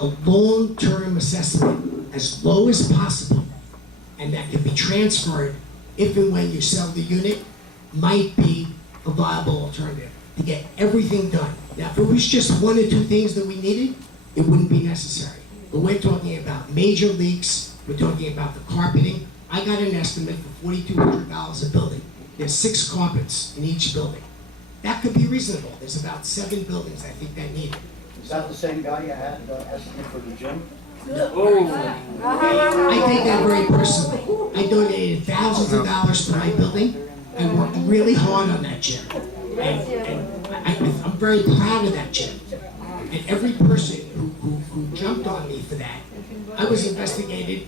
a long-term assessment as low as possible, and that can be transferred if and when you sell the unit, might be a viable alternative to get everything done. Now, if it was just one or two things that we needed, it wouldn't be necessary. But we're talking about major leaks, we're talking about the carpeting. I got an estimate for $4,200 a building. There's 6 carpets in each building. That could be reasonable. There's about 7 buildings I think that need it. Is that the same guy you had estimate for the gym? I take that very personally. I donated thousands of dollars to my building. I worked really hard on that gym. And I'm very proud of that gym. And every person who jumped on me for that, I was investigated.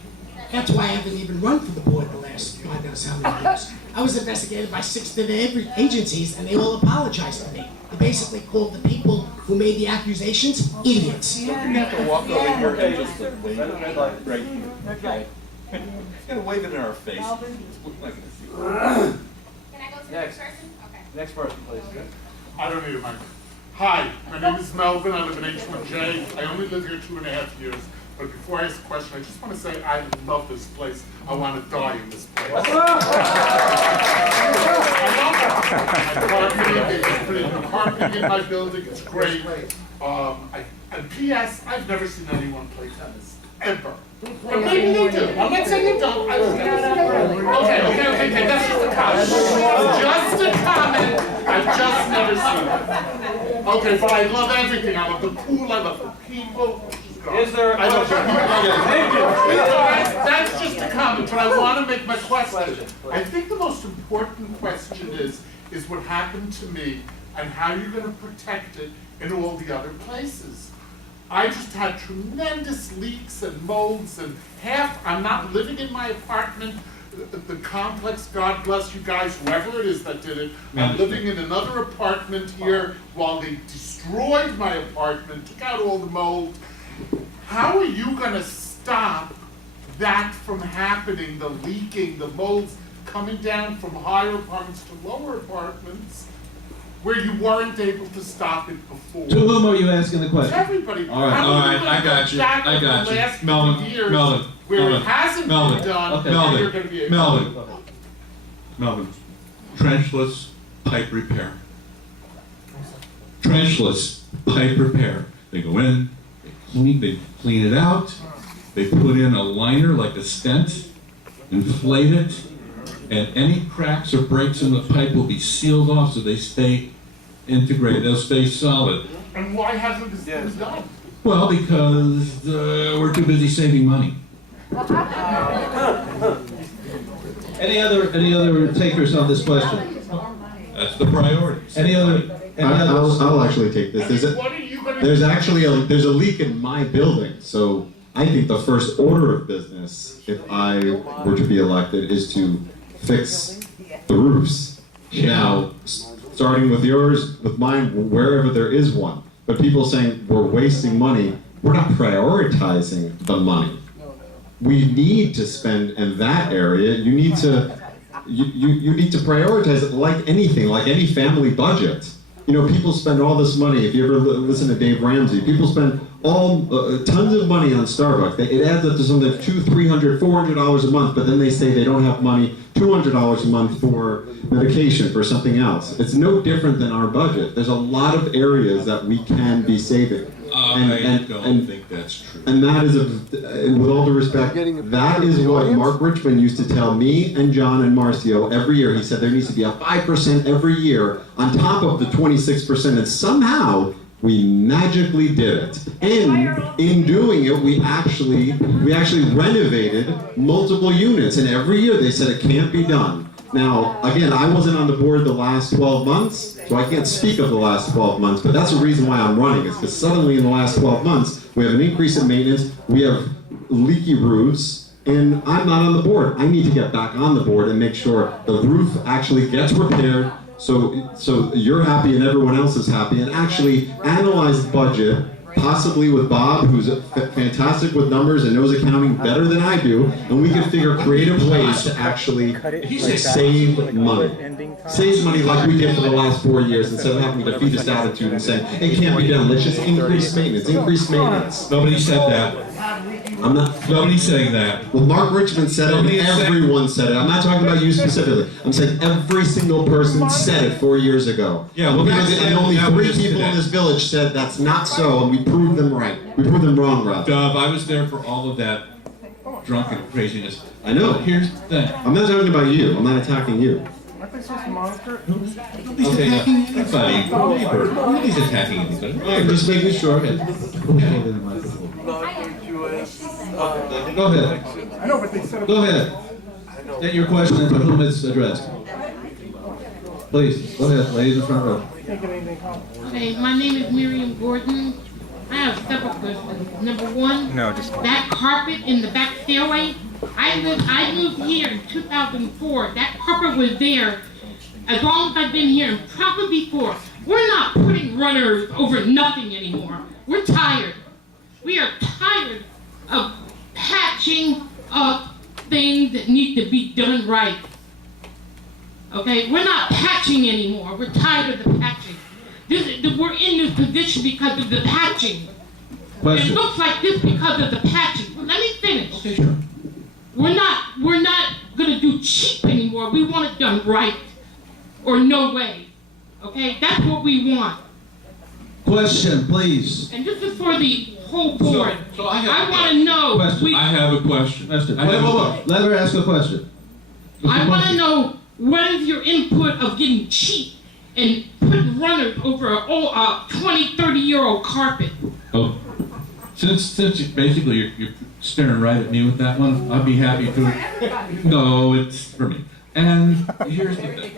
That's why I haven't even run for the board the last God knows how many years. I was investigated by 6 different agencies, and they all apologized to me. They basically called the people who made the accusations idiots. You have to walk over here and just wave it right here. Okay. You gotta wave it in our face. Look like it's you. Can I go to the next person? Okay. Next person, please. I don't need a mic. Hi, my name is Melvin. I live in H1J. I only live here 2.5 years. But before I ask a question, I just want to say I love this place. I want to die in this place. I love it. I put in the carpeting in my building. It's great. And P.S. I've never seen anyone play tennis ever. But maybe they do. I'm not saying they don't. Okay. That's just a comment. Just a comment. I've just never seen it. Okay, but I love everything. I love the pool. I love the people. Is there? I love That's just a comment, but I want to make my question. I think the most important question is what happened to me and how you're going to protect it in all the other places. I just had tremendous leaks and molds, and I'm not living in my apartment, the complex, God bless you guys, whoever it is that did it. I'm living in another apartment here while they destroyed my apartment, took out all the mold. How are you going to stop that from happening, the leaking, the molds coming down from higher apartments to lower apartments, where you weren't able to stop it before? To whom are you asking the question? Everybody. All right, I got you. Melvin, where it hasn't been done, okay. now you're going to be able Melvin, trenchless pipe repair. Trenchless pipe repair. They go in, they clean it out, they put in a liner like a stent, inflate it, and any cracks or breaks in the pipe will be sealed off so they stay integrated, they'll stay solid. And why hasn't this been done? Well, because we're too busy saving money. Any other takers on this question? That's the priority. Any other? I'll actually take this. What are you going to There's do? actually there's a leak in my building, so I think the first order of business, if I were to be elected, is to fix the roofs. Now, starting with yours, with mine, wherever there is one. But people saying we're wasting money, we're not prioritizing the money. We need to spend in that area. You need to prioritize it like anything, like any family budget. You know, people spend all this money. If you ever listen to Dave Ramsey, people spend tons of money on Starbucks. It adds up to something like $200, $300, $400 a month, but then they say they don't have money, $200 a month for medication, for something else. It's no different than our budget. There's a lot of areas that we can be saving. I don't think that's true. And that is, with all due respect, that is what Mark Richmond used to tell me and John and Marcio every year. He said there needs to be a 5% every year on top of the 26%, and somehow we magically did it. And in doing it, we actually renovated multiple units, and every year they said it can't be done. Now, again, I wasn't on the board the last 12 months, so I can't speak of the last 12 months, but that's the reason why I'm running, is because suddenly in the last 12 months, we have an increase in maintenance, we have leaky roofs, and I'm not on the board. I need to get back on the board and make sure the roof actually gets repaired, so you're happy and everyone else is happy, and actually analyze the budget possibly with Bob, who's fantastic with numbers and knows accounting better than I do, and we can figure creative ways to actually save money. Save money like we did for the last 4 years, instead of having a defeatist attitude and saying, it can't be done, let's just increase maintenance. Nobody said that. I'm not, Nobody's saying that. well, Mark Richmond said it, and everyone said it. I'm not talking about you specifically. I'm saying every single person said it 4 years ago. Yeah, well, that's- and only that 3 was people today. in this village said that's not so, and we proved them right. We proved them wrong, Rob. Dov, I was there for all of that drunken craziness. I know. Here's the thing. I'm not talking about you. I'm not attacking you. Okay, buddy, nobody's attacking anybody. I'm just making sure. Go ahead. Go ahead. State your question and to whom it's addressed. Please, go ahead, ladies in front row. Okay, my name is Miriam Gordon. I have several questions. Number one, that carpet in the back stairway, I moved here in 2004. That carpet was there as long as I've been here and probably before. We're not putting runners over nothing anymore. We're tired. We are tired of patching up things that need to be done right. Okay, we're not patching anymore. We're tired of the patching. We're in this position because of the patching. Question. It looks like this because of the patching. Well, let me finish. Okay, sure. We're not gonna do cheap anymore. We want it done right, or no way. Okay, that's what we want. Question, please. And this is for the whole board. So I have- I want to know. Question. I have a question. Question. I have a Wait, question. let her ask a question. I want to know what is your input of getting cheap and putting runners over a 20, 30-year-old carpet. Oh, since you're staring right at me with that one, I'd be happy to. No, it's for me. And here's the thing.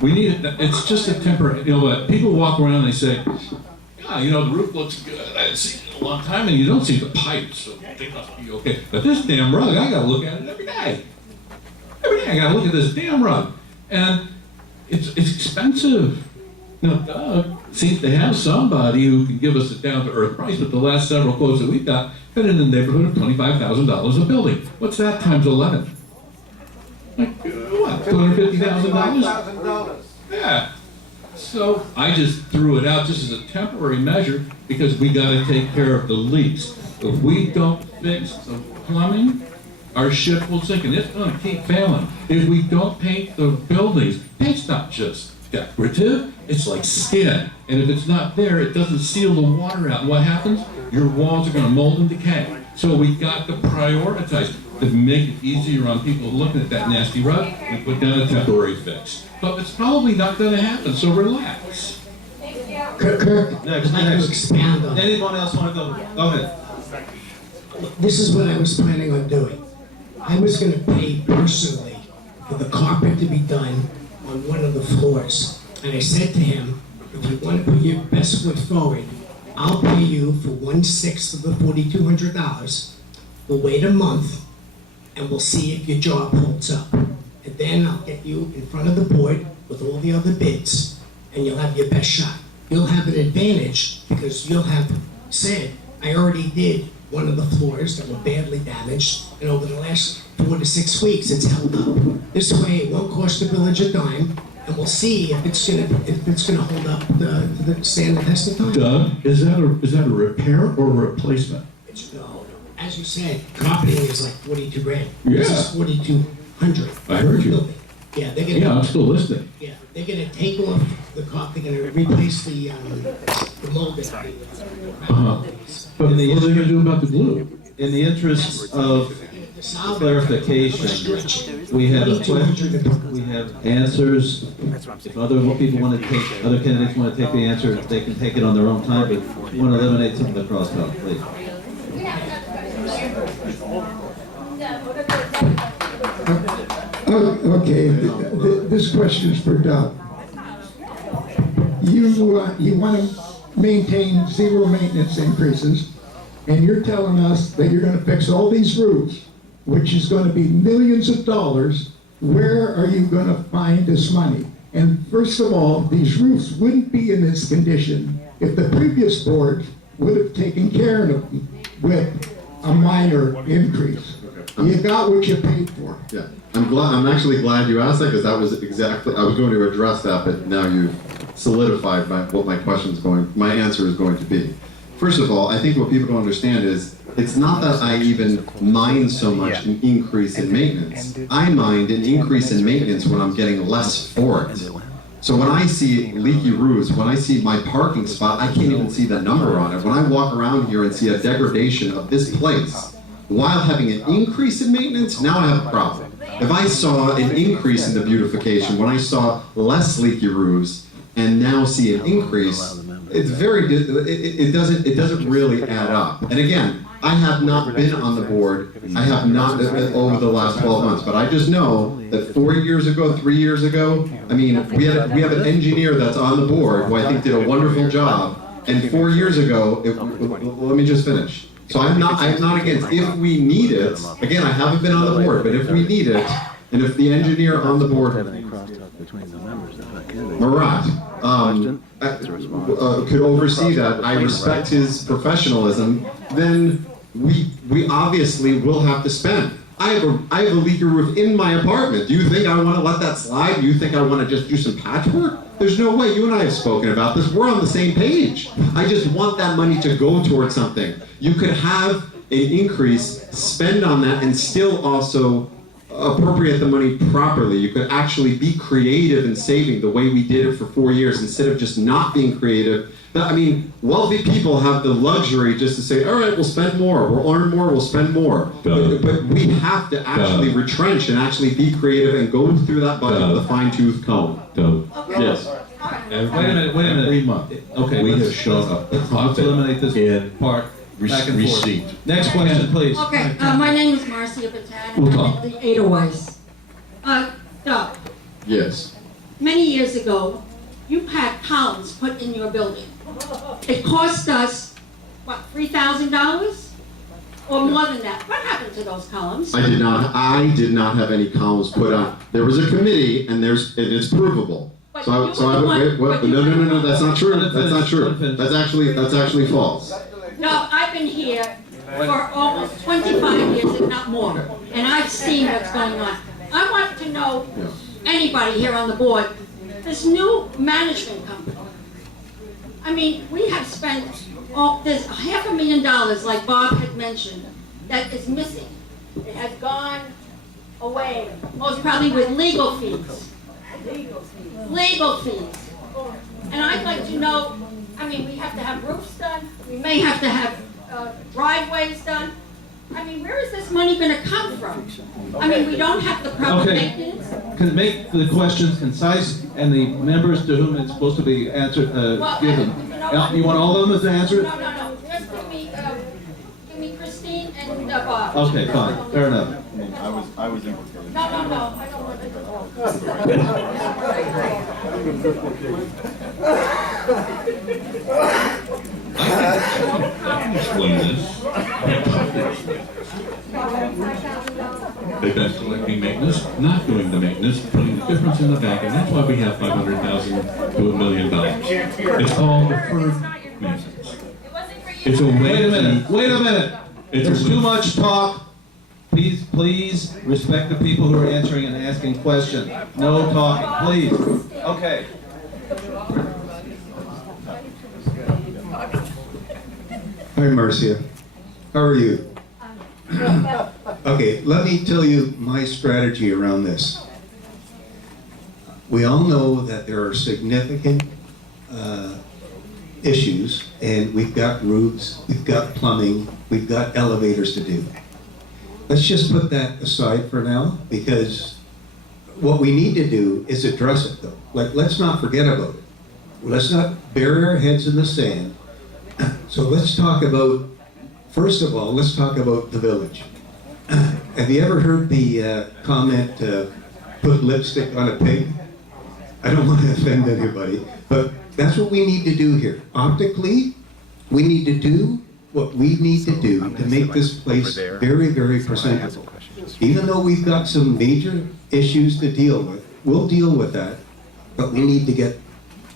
We need it. It's just a temporary. You know what? People walk around and they say, "Yeah, you know the roof looks good. I haven't seen it in a long time," and you don't see the pipes, so they must be okay. But this damn rug, I gotta look at it every day. Every day I gotta look at this damn rug, and it's expensive. Now, Doug seems to have somebody who can give us a down-to-earth price, but the last several quotes that we've got been in the neighborhood of $25,000 a building. What's that times 11? Like, what, $250,000? Yeah. So I just threw it out just as a temporary measure because we gotta take care of the leaks. If we don't fix the plumbing, our ship will sink, and it's gonna keep failing. If we don't paint the buildings, paint's not just decorative, it's like skin. And if it's not there, it doesn't seal the water out. And what happens? Your walls are gonna mold and decay. So we got to prioritize to make it easier on people looking at that nasty rug and put down a temporary fix. But it's probably not gonna happen, so relax. Kirk, Next, I'd like to next. expand on that. Anyone else want to go? Go ahead. This is what I was planning on doing. I was gonna pay personally for the carpet to be done on one of the floors. And I said to him, if you wanna put your best foot forward, I'll pay you for 1/6 of the $4,200. We'll wait a month and we'll see if your job holds up. And then I'll get you in front of the board with all the other bids and you'll have your best shot. You'll have an advantage because you'll have said, I already did one of the floors that were badly damaged, and over the last 4 to 6 weeks, it's held up. This way, it won't cost the village a dime, and we'll see if it's gonna hold up the stand the test of time. Doug, is that a repair or a replacement? No. As you said, carpeting is like 42 grand. This Yeah. is 4,200. I heard you. Yeah, they're Yeah, gonna. I'm still listening. Yeah, they're gonna take off the carpet. They're gonna replace the molding. Uh-huh. But what are they gonna do about the glue? In the interest of clarification, we have a question, we have answers. If other people want to take, other candidates want to take the answer, they can take it on their own time, but we want to eliminate some of the crosstalk, please. Okay, this question is for Doug. You want to maintain zero maintenance increases, and you're telling us that you're going to fix all these roofs, which is going to be millions of dollars. Where are you going to find this money? And first of all, these roofs wouldn't be in this condition if the previous board would have taken care of them with a minor increase, you got what you paid for. Yeah, I'm actually glad you asked that, because that was exactly, I was going to address that, but now you've solidified what my answer is going to be. First of all, I think what people don't understand is, it's not that I even mind so much an increase in maintenance. I mind an increase in maintenance when I'm getting less for it. So when I see leaky roofs, when I see my parking spot, I can't even see the number on it. When I walk around here and see a degradation of this place, while having an increase in maintenance, now I have a problem. If I saw an increase in the beautification, when I saw less leaky roofs, and now see an increase, it's it doesn't really add up. And again, I have not been on the board, I have not over the last 12 months, but I just know that 4 years ago, 3 years ago, I mean, we have an engineer that's on the board who I think did a wonderful job, and 4 years ago, let me just finish. So I'm not against, if we need it, again, I haven't been on the board, but if we need it, and if the engineer on the board, Marat, could oversee that, I respect his professionalism, then we obviously will have to spend. I have a leaky roof in my apartment. Do you think I want to let that slide? Do you think I want to just do some patchwork? There's no way. You and I have spoken about this. We're on the same page. I just want that money to go towards something. You could have an increase, spend on that, and still also appropriate the money properly. You could actually be creative in saving the way we did it for 4 years instead of just not being creative. I mean, wealthy people have the luxury just to say, all right, we'll spend more, we'll earn more, we'll spend more. But we have to actually retrench and actually be creative and go through that budget with a fine-tooth comb. Yes. Wait a minute. 3 months. Okay, We let's- have shown up. Let's eliminate this part. Back and forth. Receipt. Next question, please. Okay, my name is Marcia Battaglia. We'll I'm talk. at the Edelweiss. Doug, Yes. many years ago, you had columns put in your building. It cost us, what, $3,000? Or more than that. What happened to those columns? I did not have any columns put on. There was a committee, and it's provable. But So you were the one- no, that's not true. That's not true. That's actually false. No, I've been here for almost 25 years, if not more, and I've seen what's going on. I want to know, anybody here on the board, this new management company. I mean, we have spent, there's $500,000, like Bob had mentioned, that is missing. It has gone away, most probably with legal fees. Legal fees. And I'd like to know, I mean, we have to have roofs done, we may have to have driveways done. I mean, where is this money gonna come from? I mean, we don't have the proper Okay. maintenance. Can make the questions concise and the members to whom it's supposed to be answered, Well, given. you know what? You want all of them to answer it? No, just give me Christine and Bob. Okay, fine, fair enough. I was implicated. No, I don't want Explain this. They've been collecting maintenance, not doing the maintenance, putting the difference in the bank, and that's why we have $500,000 to $1 million. It's all deferred maintenance. It's a way Wait a minute. There's too much talk. Please respect the people who are answering and asking questions. No talking, please. Okay. Hi, Marcia. How are you? Okay, let me tell you my strategy around this. We all know that there are significant issues, and we've got roofs, we've got plumbing, we've got elevators to do. Let's just put that aside for now, because what we need to do is address it, though. Let's not forget about it. Let's not bury our heads in the sand. So let's talk about, first of all, let's talk about the village. Have you ever heard the comment, put lipstick on a pig? I don't want to offend anybody, but that's what we need to do here. Optically, we need to do what we need to do to make this place very, very presentable. Even though we've got some major issues to deal with, we'll deal with that, but we need to get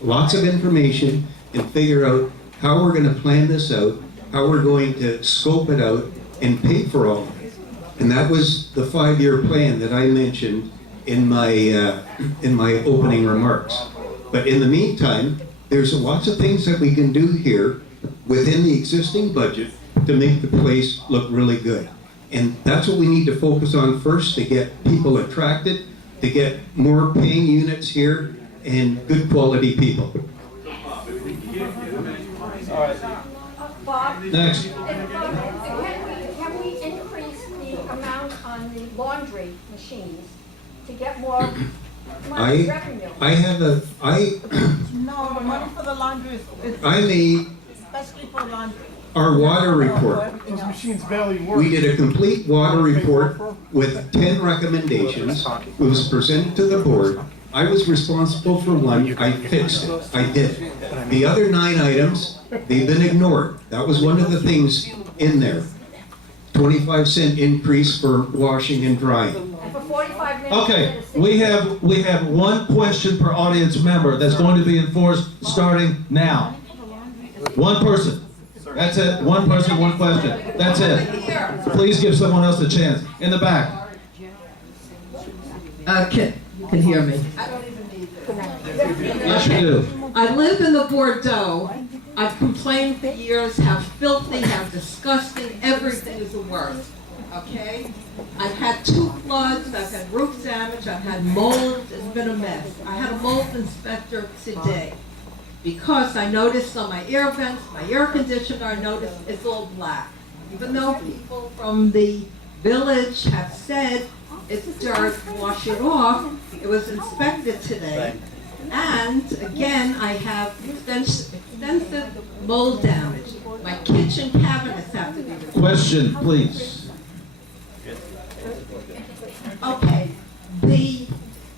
lots of information and figure out how we're gonna plan this out, how we're going to scope it out and pay for all of it. And that was the 5-year plan that I mentioned in my opening remarks. But in the meantime, there's lots of things that we can do here within the existing budget to make the place look really good. And that's what we need to focus on first, to get people attracted, to get more paying units here and good quality people. Bob? Next. Can we increase the amount on the laundry machines to get more money revenue? No, the money for the laundry is I made especially for laundry. our water report. Those machines barely work. We did a complete water report with 10 recommendations. It was presented to the board. I was responsible for one. I fixed it. I did it. The other 9 items, they've been ignored. That was one of the things in there. 25-cent increase for washing and drying. And for 45 minutes. Okay, we have one question per audience member that's going to be enforced starting now. One person. That's it. One person, one question. That's it. Please give someone else a chance. In the back. Can hear me. Yes, you do. I live in the Bordeaux. I've complained for years how filthy, how disgusting, everything is the worst. Okay? I've had 2 floods, I've had roof damage, I've had mold, it's been a mess. I had a mold inspector today because I noticed on my air vents, my air conditioner, I noticed it's all black. Even though people from the village have said it's dirt, wash it off, it was inspected today. And again, I have extensive mold damage. My kitchen cabinets have to be replaced. Question, please. Okay, the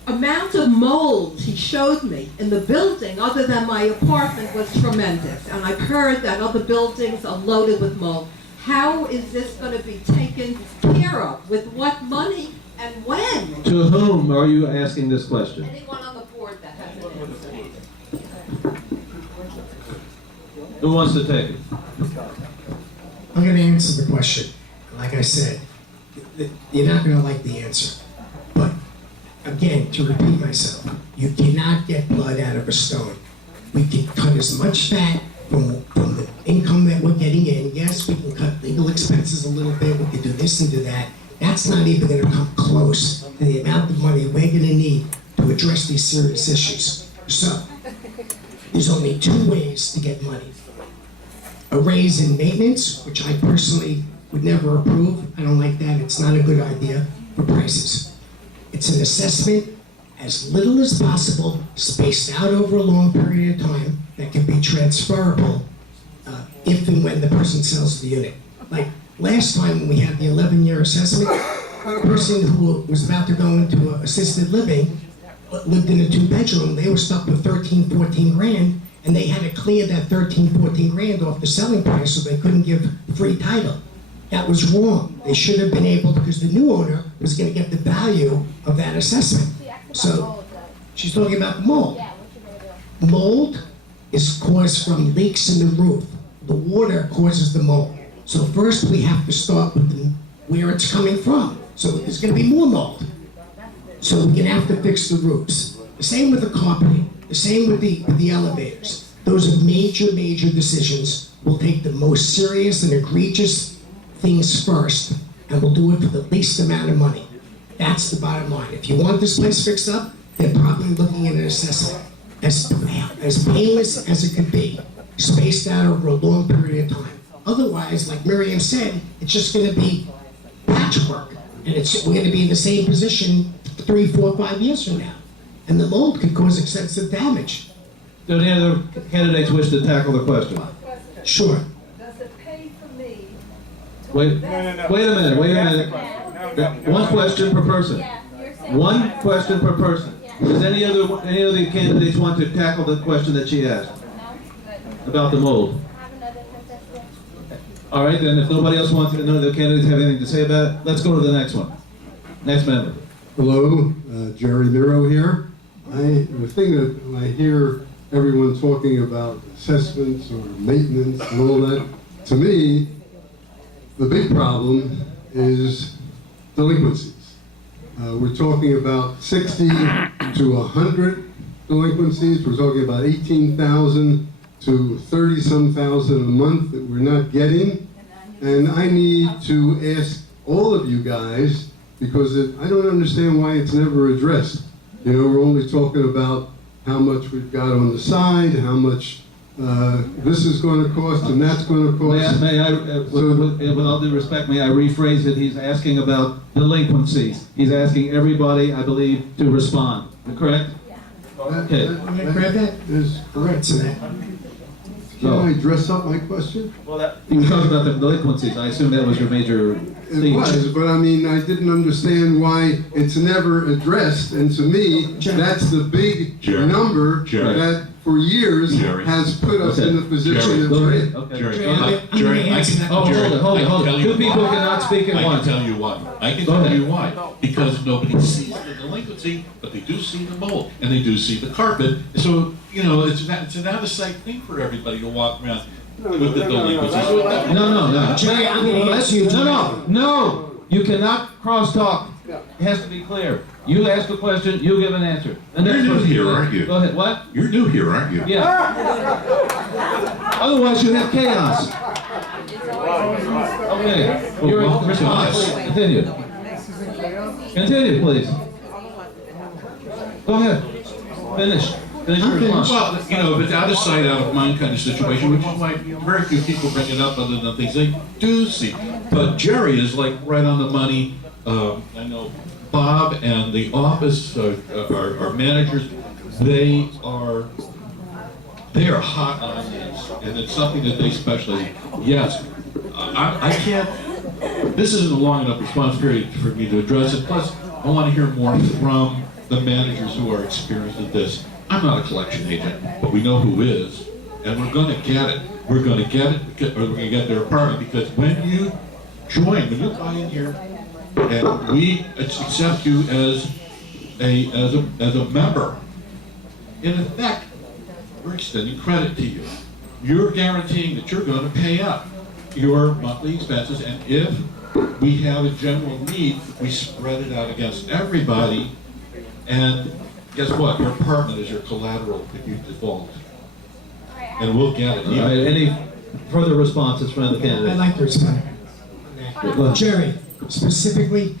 amount of mold he showed me in the building, other than my apartment, was tremendous. And I've heard that other buildings are loaded with mold. How is this going to be taken care of? With what money and when? To whom are you asking this question? Anyone on the board that has an answer? Who wants to take it? I'm gonna answer the question. Like I said, you're not gonna like the answer. But again, to repeat myself, you cannot get blood out of a stone. We can cut as much fat from the income that we're getting in. Yes, we can cut legal expenses a little bit, we can do this and do that. That's not even gonna come close to the amount of money we're gonna need to address these serious issues. So, there's only 2 ways to get money. A raise in maintenance, which I personally would never approve. I don't like that. It's not a good idea for prices. It's an assessment as little as possible, spaced out over a long period of time, that can be transferable if and when the person sells the unit. Like last time when we had the 11-year assessment, a person who was about to go into assisted living lived in a 2-bedroom. They were stuck with 13, 14 grand. And they had to clear that 13, 14 grand off the selling price so they couldn't give free title. That was wrong. They should have been able, because the new owner was gonna get the value of that assessment. So, she's talking about mold. Mold is caused from leaks in the roof. The water causes the mold. So first we have to start with where it's coming from. So there's gonna be more mold. So we're gonna have to fix the roofs. The same with the carpeting. The same with the elevators. Those are major, major decisions. We'll take the most serious and egregious things first, and we'll do it for the least amount of money. That's the bottom line. If you want this place fixed up, they're probably looking at an assessment as painless as it could be, spaced out over a long period of time. Otherwise, like Miriam said, it's just gonna be patchwork, and we're gonna be in the same position 3, 4, 5 years from now. And the mold could cause extensive damage. Do any other candidates wish to tackle the question? Sure. Does it pay for me? Wait a minute. One question per person. One question per person. Does any other candidates want to tackle the question that she asked about the mold? All right, then if nobody else wants to, none of the candidates have anything to say about it, let's go to the next one. Next member. Hello, Jerry Miro here. The thing that I hear everyone talking about assessments or maintenance and all that. To me, the big problem is delinquencies. We're talking about 60 to 100 delinquencies. We're talking about 18,000 to 30-some thousand a month that we're not getting. And I need to ask all of you guys, because I don't understand why it's never addressed. You know, we're only talking about how much we've got on the side, how much this is going to cost and that's going to cost. With all due respect, may I rephrase it? He's asking about delinquencies. He's asking everybody, I believe, to respond. Correct? Okay. That is correct to that. Can I dress up my question? You were talking about the delinquencies. I assume that was your major theme. It was, but I mean, I didn't understand why it's never addressed. And to me, that's the big number that for years has put us in the position that we're in. Jerry, Hold it. Two people cannot speak at once. I can tell you why. I can tell you why. Because nobody sees the delinquency, but they do see the mold, and they do see the carpet. So, you know, it's an out-of-sight thing for everybody to walk around with the delinquencies. No. Jerry, I'm going to ask you. No. You cannot cross-talk. It has to be clear. You ask a question, you give an answer. And You're new here, aren't you? Go ahead. What? You're new here, aren't you? Yeah. Otherwise, you have chaos. Okay. Your response. Continue. Continue, please. Go ahead. Finish your response. Well, you know, if it's out of sight, out of mind kind of situation, which is why very few people bring it up other than things they do see. But Jerry is like right on the money. I know Bob and the office, our managers, they are hot on this, and it's something that they specialize in. Yes, I can't, this isn't a long enough response period for me to address it. Plus, I want to hear more from the managers who are experienced at this. I'm not a collection agent, but we know who is, and we're going to get it. We're going to get it, or we're going to get their apartment, because when you join, when you buy in here, and we accept you as a member, in effect, we're extending credit to you. You're guaranteeing that you're going to pay up your monthly expenses, and if we have a general need, we spread it out against everybody, and guess what? Your apartment is your collateral if you default. And we'll get it. All right, any further responses from the candidate? I'd like to respond. Jerry, specifically,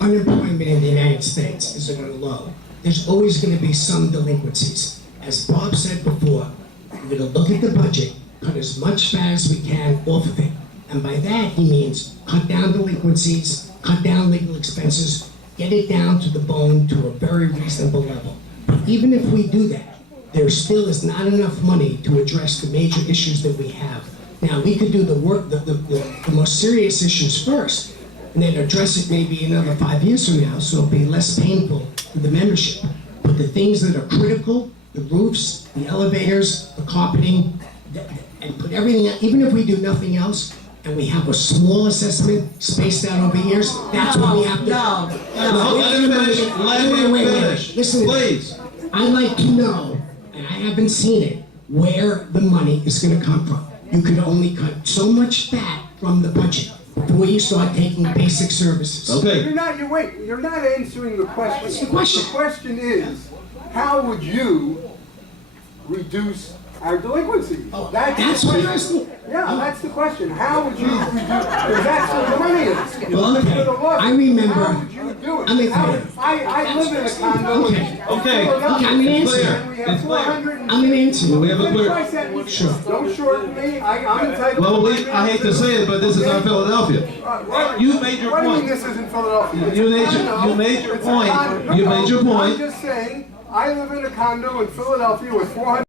unemployment in the United States is low. There's always going to be some delinquencies. As Bob said before, we're going to look at the budget, cut as much fat as we can off of it. And by that, he means cut down delinquencies, cut down legal expenses, get it down to the bone to a very reasonable level. But even if we do that, there still is not enough money to address the major issues that we have. Now, we could do the work, the most serious issues first, and then address it maybe another 5 years from now, so it'll be less painful for the membership. But the things that are critical, the roofs, the elevators, the carpeting, and put everything out, even if we do nothing else, and we have a small assessment spaced out over years, that's what we have to do. Let me finish. Listen, please. I'd like to know, and I haven't seen it, where the money is going to come from. You can only cut so much fat from the budget before you start taking basic services. Okay. You're not answering the question. What's the question? The question is, how would you reduce our delinquencies? That's what you're asking? Yeah, that's the question. How would you reduce, because that's where the money is. Well, okay. I remember. How would you do it? I mean, I live in a condo. Okay. I'm an answer. We have 400. I'm an answer. We have a clear. Sure. Don't shorten me. I'm entitled. Well, I hate to say it, but this is not Philadelphia. You made your What do you point. mean this isn't Philadelphia? You made your point. You made your point. I'm just saying, I live in a condo in Philadelphia with 400.